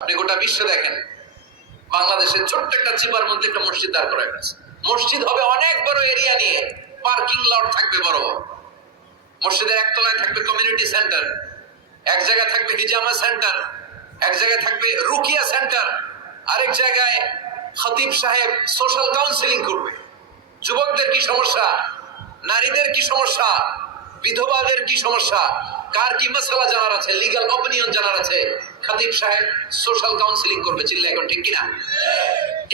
আপনি গোটা বিশ্ব দেখেন, বাংলাদেশের ছোট্ট একটা চিপার মধ্যে একটা মসজিদ দাঁড় করা আছে। মসজিদ হবে অনেক বড় এরিয়া নিয়ে, পার্কিং লট থাকবে বড় বড়। মসজিদের একতলায় থাকবে কমিউনিটি সেন্টার, এক জায়গায় থাকবে হিজামা সেন্টার, এক জায়গায় থাকবে রুকিয়া সেন্টার, আরেক জায়গায় খতিব সাহেব সোশ্যাল কাউন্সিলিং করবে। যুবকদের কি সমস্যা, নারীদের কি সমস্যা, বিধবাদের কি সমস্যা, কার কি মাসালা জানার আছে, লিগ্যাল অপিনিয়ন জানার আছে, খতিব সাহেব সোশ্যাল কাউন্সিলিং করবে। চিল্লা এখন ঠিক কিনা?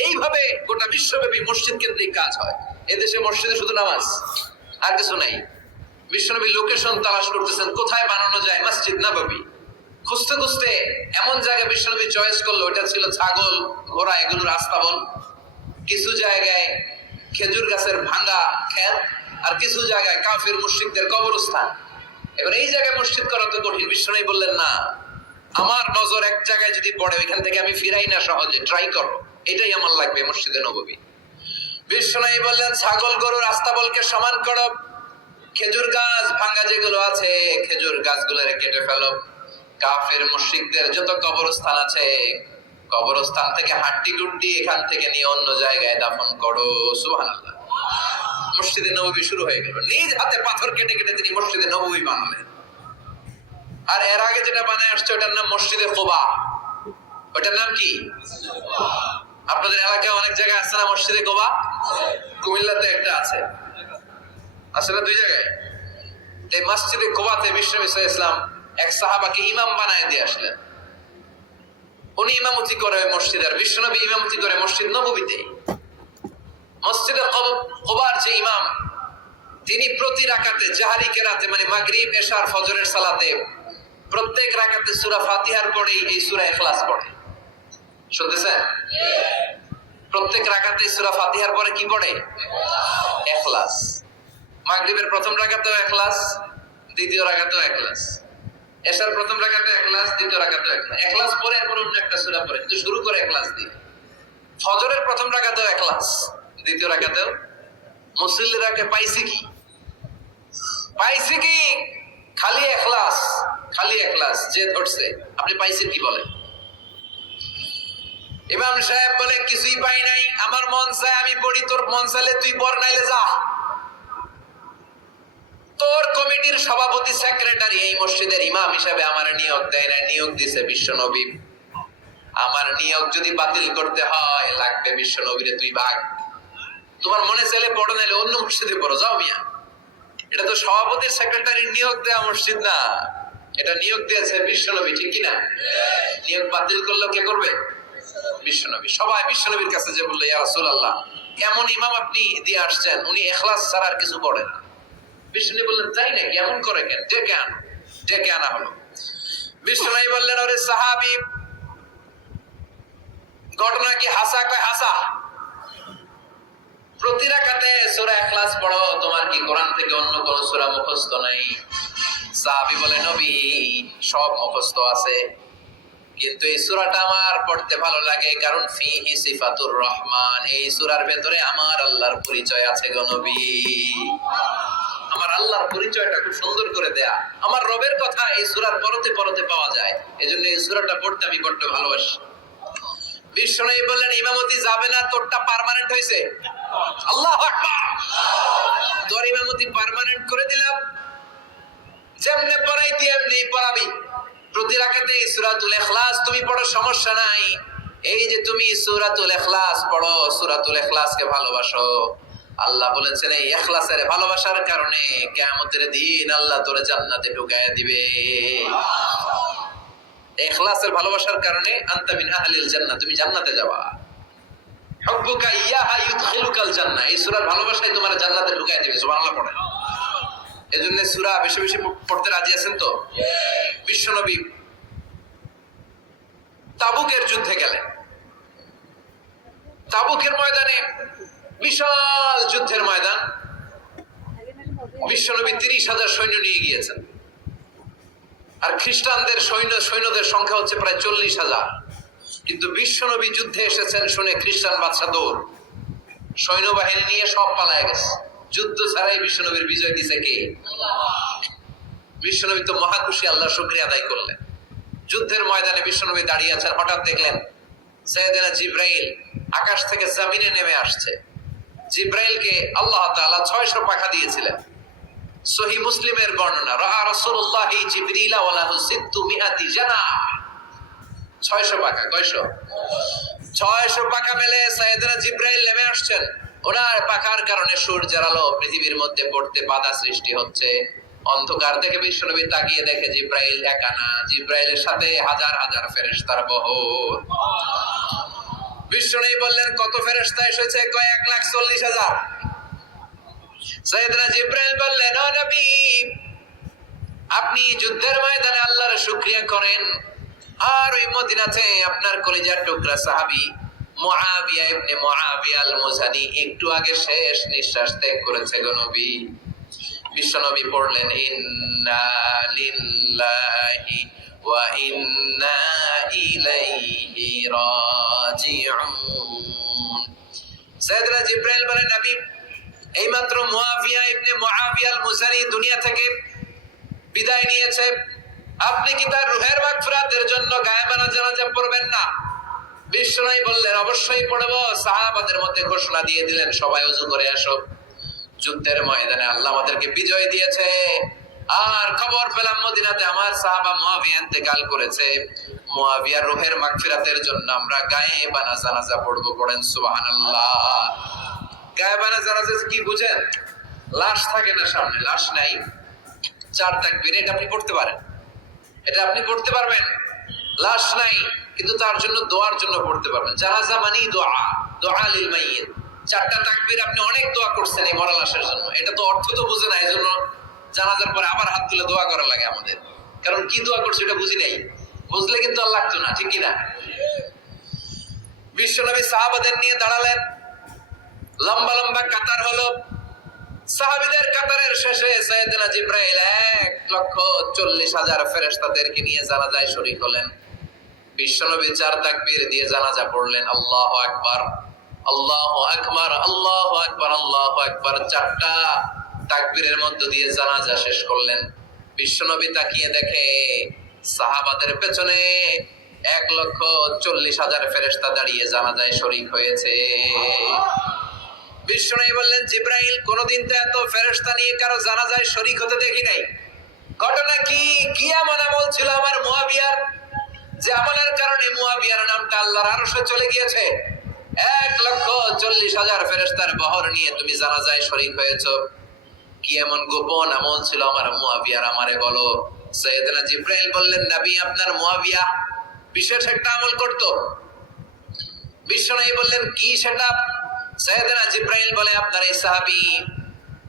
এইভাবে গোটা বিশ্বব্যাপী মসজিদ কেন্দ্রিক কাজ হয়। এদেশে মসজিদে শুধু নামাজ, আর কিছু নাই। বিশ্বনবী লোকেশন তালাশ করতেছেন, কোথায় বানানো যায় মসজিদ নববী। খুঁজতে খুঁজতে এমন জায়গা বিশ্বনবী চয়েস করলো, ওটা ছিল ছাগল ঘোড়া এগুলোর আস্তাবল, কিছু জায়গায় খেজুর গাছের ভাঙা ক্ষেত, আর কিছু জায়গায় কাফির মুশরিকদের কবরস্থান। এবার এই জায়গায় মসজিদ করা তো কঠিন। বিশ্বনবী বললেন, না, আমার নজর এক জায়গায় যদি পড়ে ওইখান থেকে আমি ফিরাই না সহজে, ট্রাই করো, এটাই আমার লাগবে মসজিদে নববী। বিশ্বনবী বললেন, ছাগল গরুর আস্তাবলকে সমান করো, খেজুর গাছ ভাঙা যেগুলো আছে খেজুর গাছগুলোরে কেটে ফেলো, কাফের মুশরিকদের যত কবরস্থান আছে কবরস্থান থেকে হাড্ডি গুড্ডি এখান থেকে নিয়ে অন্য জায়গায় দাফন করো। সুবহানাল্লাহ। মসজিদে নববী শুরু হয়ে গেল। নিজ হাতে পাথর কেটে কেটে তিনি মসজিদে নববী বানালেন। আর এর আগে যেটা বানায় আসছে ওটার নাম মসজিদে কুবা। ওটার নাম কি? আপনাদের এলাকায় অনেক জায়গায় আছে না মসজিদে কুবা? কুমিল্লাতে একটা আছে, আসলে দুই জায়গায়। এই মসজিদে কুবাতে বিশ্বনবী সাল্লাল্লাহু আলাইহি ওয়াসাল্লাম এক সাহাবাকে ইমাম বানায় দিয়ে আসলেন। উনি ইমামতি করে মসজিদের, বিশ্বনবী ইমামতি করে মসজিদ নববীতে। মসজিদে কুবার যে ইমাম, তিনি প্রতি রাকাতে জাহরি কেরাতে মানে মাগরিব এশার ফজরের সালাতে প্রত্যেক রাকাতে সূরা ফাতিহার পরেই এই সূরা ইখলাস পড়ে। শুনতেছেন? প্রত্যেক রাকাতে সূরা ফাতিহার পরে কি পড়ে? ইখলাস। মাগরিবের প্রথম রাকাতেও ইখলাস, দ্বিতীয় রাকাতেও ইখলাস, এশার প্রথম রাকাতে ইখলাস, দ্বিতীয় রাকাতেও ইখলাস। ইখলাস পরে এরপর অন্য একটা সূরা পড়ে, কিন্তু শুরু করে ইখলাস দিয়ে। ফজরের প্রথম রাকাতেও ইখলাস, দ্বিতীয় রাকাতেও। মুসল্লিরাকে পাইছে কি? পাইছে কি? খালি ইখলাস, খালি ইখলাস। যে ধরছে, আপনি পাইছেন কি বলেন? ইমাম সাহেব বলে, কিছুই পাই নাই, আমার মন চায় আমি পড়ি, তোর মন চাইলে তুই পড়, নাইলে যা। তোর কমিটির সভাপতি সেক্রেটারি এই মসজিদের ইমাম হিসাবে আমার নিয়োগ দেয় না, নিয়োগ দিছে বিশ্বনবী। আমার নিয়োগ যদি বাতিল করতে হয় লাগবে বিশ্বনবীরে তুই ভাগ। তোমার মনে চাইলে পড়ো, নাইলে অন্য মসজিদে পড়ো, যাও মিয়া। এটা তো সভাপতির সেক্রেটারির নিয়োগ দেওয়া মসজিদ না, এটা নিয়োগ দিয়েছে বিশ্বনবী, ঠিক কিনা? নিয়োগ বাতিল করলে কে করবে? বিশ্বনবী। সবাই বিশ্বনবীর কাছে যে বললো, ইয়া রাসূলুল্লাহ, এমন ইমাম আপনি দিয়ে আসছেন, উনি ইখলাস ছাড়া আর কিছু পড়ে না। বিশ্বনবী বললেন, তাই নাকি? এমন করে কেন? ডেকে আনো। ডেকে আনা হলো। বিশ্বনবী বললেন, ওরে সাহাবী, ঘটনা কি হাসা? কয় হাসা। প্রতি রাকাতে সূরা ইখলাস পড়ো, তোমার কি কোরআন থেকে অন্য কোন সূরা মুখস্থ নাই? সাহাবী বলে, নবী, সব মুখস্থ আছে, কিন্তু এই সূরাটা আমার পড়তে ভালো লাগে, কারণ ফিহি সিফাতুর রহমান, এই সূরার ভেতরে আমার আল্লাহর পরিচয় আছে গো নবী। আমার আল্লাহর পরিচয়টা খুব সুন্দর করে দেয়া, আমার রবের কথা এই সূরার পরতে পরতে পাওয়া যায়, এজন্য এই সূরাটা পড়তে আমি বড্ড ভালোবাসি। বিশ্বনবী বললেন, ইমামতি যাবে না, তোরটা পার্মানেন্ট হয়েছে। আল্লাহু আকবার। তোর ইমামতি পার্মানেন্ট করে দিলাম, যেমনে পড়াইতি এমনি পড়াবি। প্রতি রাকাতে সূরাতুল ইখলাস তুমি পড়ো, সমস্যা নাই। এই যে তুমি সূরাতুল ইখলাস পড়ো, সূরাতুল ইখলাসকে ভালোবাসো, আল্লাহ বলেছেন এই ইখলাসের ভালোবাসার কারণে কিয়ামতের দিন আল্লাহ তোরে জান্নাতে ঢুকায়া দিবে। ইখলাসের ভালোবাসার কারণে আনতা মিন আহলিল জান্নাহ, তুমি জান্নাতে যাবা। হুব্বুকা ইয়াহা ইউদখিলুকাল জান্নাহ, এই সূরার ভালোবাসাই তোমার জান্নাতে ঢুকায়া দিবে। সুবহানাল্লাহ পড়ে। এজন্য সূরা বেশি বেশি পড়তে রাজি আছেন তো? বিশ্বনবী তাবুকের যুদ্ধে গেলেন। তাবুকের ময়দানে বিশাল যুদ্ধের ময়দান। বিশ্বনবী 30,000 সৈন্য নিয়ে গিয়েছেন, আর খ্রিস্টানদের সৈন্যদের সংখ্যা হচ্ছে প্রায় 40,000। কিন্তু বিশ্বনবী যুদ্ধে এসেছেন শুনে খ্রিস্টান বাদশা দৌড়, সৈন্যবাহিনী নিয়ে সব পালায় গেছে। যুদ্ধ ছাড়াই বিশ্বনবীর বিজয় দিছে কে? বিশ্বনবী তো মহাখুশি, আল্লাহর শুকরিয়া আদায় করলেন। যুদ্ধের ময়দানে বিশ্বনবী দাঁড়িয়ে আছেন, হঠাৎ দেখলেন সাইয়েদনা জিব্রাইল আকাশ থেকে জমিনে নেমে আসছে। জিব্রাইলকে আল্লাহ তাআলা 600 পাখা দিয়েছিলেন। সহিহ মুসলিমের বর্ণনা, রাআ রাসূলুল্লাহি জিবরিলা ওয়া লাহু 600 জানাহ। 600 পাখা, কয়শো? 600 পাখা মেলে সাইয়েদনা জিব্রাইল নেমে আসছেন। ওনার পাখার কারণে সূর্যের আলো পৃথিবীর মধ্যে পড়তে বাধা সৃষ্টি হচ্ছে। অন্ধকার থেকে বিশ্বনবী তাকিয়ে দেখে জিব্রাইল একা না, জিব্রাইলের সাথে হাজার হাজার ফেরেশতার বহর। বিশ্বনবী বললেন, কত ফেরেশতা এসেছে? কয় 1,40,000। সাইয়েদনা জিব্রাইল বললেন, ও নবী, আপনি যুদ্ধের ময়দানে আল্লাহর শুকরিয়া করেন, আর ওই মদিনাতে আপনার কলিজার টুকরা সাহাবী মুআবিয়া ইবনে মুআবিয়া আল মুজানি একটু আগে শেষ নিঃশ্বাস ত্যাগ করেছে গো নবী। বিশ্বনবী পড়লেন, ইন্না লিল্লাহি ওয়া ইন্না ইলাইহি রাজিউন। সাইয়েদনা জিব্রাইল বলেন, নবী, এইমাত্র মুআবিয়া ইবনে মুআবিয়া আল মুজানি দুনিয়া থেকে বিদায় নিয়েছে, আপনি কি তার রূহের মাগফিরাতের জন্য গায়েবানা জানাজা পড়বেন না? বিশ্বনবী বললেন, অবশ্যই পড়ব। সাহাবাদের মধ্যে ঘোষণা দিয়ে দিলেন, সবাই ওযু করে আসো। যুদ্ধের ময়দানে আল্লাহ আমাদেরকে বিজয় দিয়েছে, আর খবর পেলাম মদিনাতে আমার সাহাবা মুআবিয়া ইন্তেকাল করেছে। মুআবিয়ার রূহের মাগফিরাতের জন্য আমরা গায়েবানা জানাজা পড়ব। পড়েন সুবহানাল্লাহ। গায়েবানা জানাজা কি বুঝেন? লাশ থাকে না সামনে, লাশ নাই, 4 তাকবীর, এটা আপনি পড়তে পারেন, এটা আপনি পড়তে পারবেন। লাশ নাই, কিন্তু তার জন্য দোয়ার জন্য পড়তে পারবেন। জানাজা মানি দোয়া, দোয়া লিল মাইয়িত। 4টা তাকবীর, আপনি অনেক দোয়া করছেন এই মরা লাশের জন্য। এটা তো অর্থ তো বুঝে না, এজন্য জানাজার পরে আবার হাত তুলে দোয়া করা লাগে আমাদের, কারণ কি দোয়া করছে এটা বুঝি নাই। বুঝলে কিন্তু আর লাগতো না, ঠিক কি না? বিশ্বনবী সাহাবাদের নিয়ে দাঁড়ালেন, লম্বা লম্বা কাতার হলো। সাহাবীদের কাতারের শেষে সাইয়েদনা জিব্রাইল 1,40,000 ফেরেশতাদেরকে নিয়ে জানাজায় শরীক হলেন। বিশ্বনবী 4 তাকবীর দিয়ে জানাজা পড়লেন, আল্লাহু আকবার, আল্লাহু আকবার, আল্লাহু আকবার, আল্লাহু আকবার। 4টা তাকবীরের মধ্য দিয়ে জানাজা শেষ করলেন। বিশ্বনবী তাকিয়ে দেখে সাহাবাদের পেছনে 1,40,000 ফেরেশতা দাঁড়িয়ে জানাজায় শরীক হয়েছে। বিশ্বনবী বললেন, জিব্রাইল, কোনদিন তো এত ফেরেশতা নিয়ে কারো জানাজায় শরীক হতে দেখি নাই। ঘটনা কি? কি এমন আমল ছিল আমার মুআবিয়ার, যে আমলের কারণে মুআবিয়ার নামটা আল্লাহর আরশে চলে গিয়েছে? 1,40,000 ফেরেশতার বহর নিয়ে তুমি জানাজায় শরীক হয়েছো। কি এমন গোপন আমল ছিল আমার মুআবিয়ার, আমারে বলো। সাইয়েদনা জিব্রাইল বললেন, নবী, আপনার মুআবিয়া বিশেষ একটা আমল করত। বিশ্বনবী বললেন, কি সেটা? সাইয়েদনা জিব্রাইল বলে, আপনার এই সাহাবী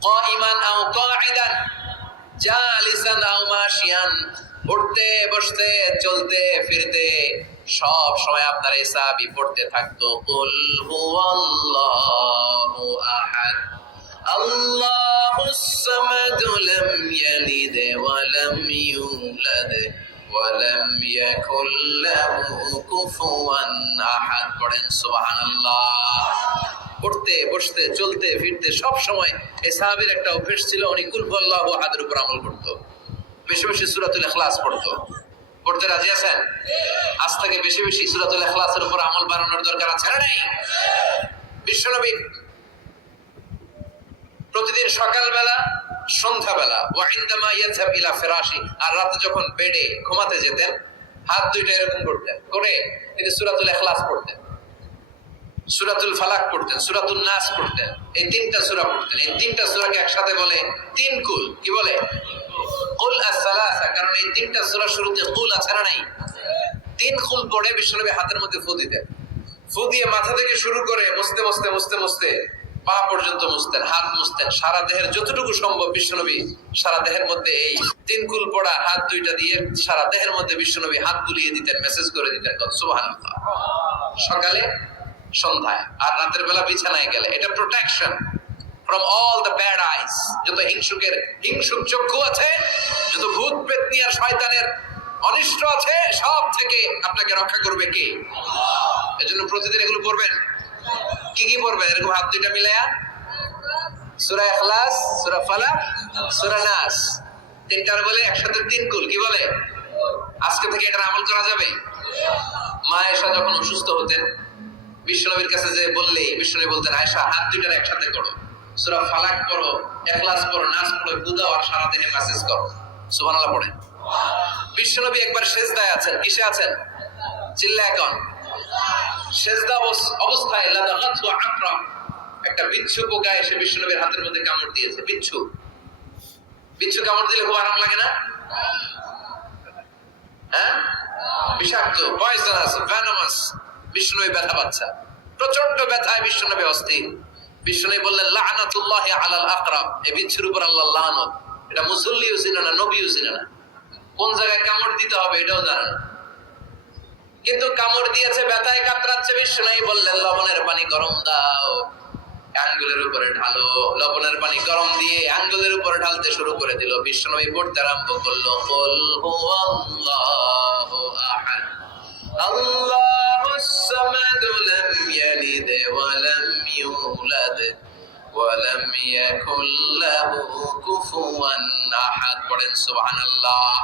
কাইমান আও কাঈদান, জালিসান আও মাশিয়ান, উঠতে বসতে চলতে ফিরতে সব সময় আপনার এই সাহাবী পড়তে থাকতো, কুল হুয়াল্লাহু আহাদ, আল্লাহুস সামাদ, লাম ইয়ালিদ ওয়া লাম ইউলাদ ওয়া লাম ইয়াকুল লাহু কুফুয়ান আহাদ। পড়েন সুবহানাল্লাহ। পড়তে বসতে চলতে ফিরতে সব সময় এই সাহাবীর একটা অভ্যাস ছিল, উনি কুল হুয়াল্লাহু আহাদের উপর আমল করতো। বেশি বেশি সূরাতুল ইখলাস পড়তো। পড়তে রাজি আছেন? আজ থেকে বেশি বেশি সূরাতুল ইখলাসের উপর আমল বাড়ানোর দরকার আছে না নাই? বিশ্বনবী প্রতিদিন সকালবেলা, সন্ধ্যাবেলা, ওয়া ইনদামা ইয়াযহাব ইলা ফিরাশি, আর রাতে যখন বেডে ঘুমাতে যেতেন, হাত দুইটা এরকম করতেন, করে তিনি সূরাতুল ইখলাস পড়তেন, সূরাতুল ফালাক পড়তেন, সূরাতুন নাস পড়তেন। এই 3টা সূরা পড়তেন। এই 3টা সূরাকে একসাথে বলে 3 কুল। কি বলে? কুল আস-সালাসা। কারণ এই 3টা সূরার শুরুতে কুল আছে না নাই? 3 কুল পড়ে বিশ্বনবী হাতের মধ্যে ফু দিতেন। ফু দিয়ে মাথা থেকে শুরু করে মুছতে মুছতে মুছতে মুছতে পা পর্যন্ত মুছতেন, হাত মুছতেন, সারা দেহের যতটুকু সম্ভব বিশ্বনবী সারা দেহের মধ্যে এই 3 কুল পড়া হাত দুইটা দিয়ে সারা দেহের মধ্যে বিশ্বনবী হাত বুলিয়ে দিতেন, মেসেজ করে দিতেন, সুবহানাল্লাহ। সকালে, সন্ধ্যায়, আর রাতের বেলা বিছানায় গেলে। এটা protection from all the bad আইস। যত হিংসুক চক্ষু আছে, যত ভূত পেতনি আর শয়তানের অনিষ্ট আছে, সব থেকে আপনাকে রক্ষা করবে কে? এজন্য প্রতিদিন এগুলো পড়বেন। কি কি পড়বেন? এরকম হাত দুইটা মিলায়া সূরা ইখলাস, সূরা ফালাক, সূরা নাস, 3টার বলে একসাথে 3 কুল। কি বলে? আজকে থেকে এটা আমল করা যাবে। মা আয়েশা যখন অসুস্থ হতেন বিশ্বনবীর কাছে যে বললেই বিশ্বনবী বলতেন, আয়েশা হাত দুইটার একসাথে করো, সূরা ফালাক পড়ো, ইখলাস পড়ো, নাস পড়ো, গুদাও আর সারা দিনে মেসেজ করো। সুবহানাল্লাহ পড়েন। বিশ্বনবী একবার সেজদায় আছেন। কিসে আছেন? চিল্লায় এখন। সেজদা অবস্থায় লাদাগাতহু আকরা, একটা বিচ্ছু পোকা এসে বিশ্বনবীর হাতের মধ্যে কামড় দিয়েছে। বিচ্ছু কামড় দিলে খুব আরাম লাগে না? হ্যাঁ, বিষাক্ত, পয়জনাস, ভেনামাস। বিশ্বনবী ব্যথা পাচ্ছেন, প্রচন্ড ব্যথায় বিশ্বনবী অস্থির। বিশ্বনবী বললেন, লাআনাতুল্লাহি আলাল আকরাব, এই বিচ্ছুর উপর আল্লাহর লানত। এটা মুসল্লিও ছিল না, নবীও ছিল না, কোন জায়গায় কামড় দিতে হবে এটাও জানেন না। কিন্তু কামড় দিয়েছে, ব্যথায় কাতরাচ্ছে। বিশ্বনবী বললেন, লবণের পানি গরম দাও, আঙ্গুলের উপরে ঢালো। লবণের পানি গরম দিয়ে আঙ্গুলের উপরে ঢালতে শুরু করে দিল। বিশ্বনবী পড়তে আরম্ভ করলো, কুল হুয়াল্লাহু আহাদ, আল্লাহুস সামাদ, লাম ইয়ালিদ ওয়া লাম ইউলাদ ওয়া লাম ইয়াকুল লাহু কুফুয়ান আহাদ। পড়েন সুবহানাল্লাহ।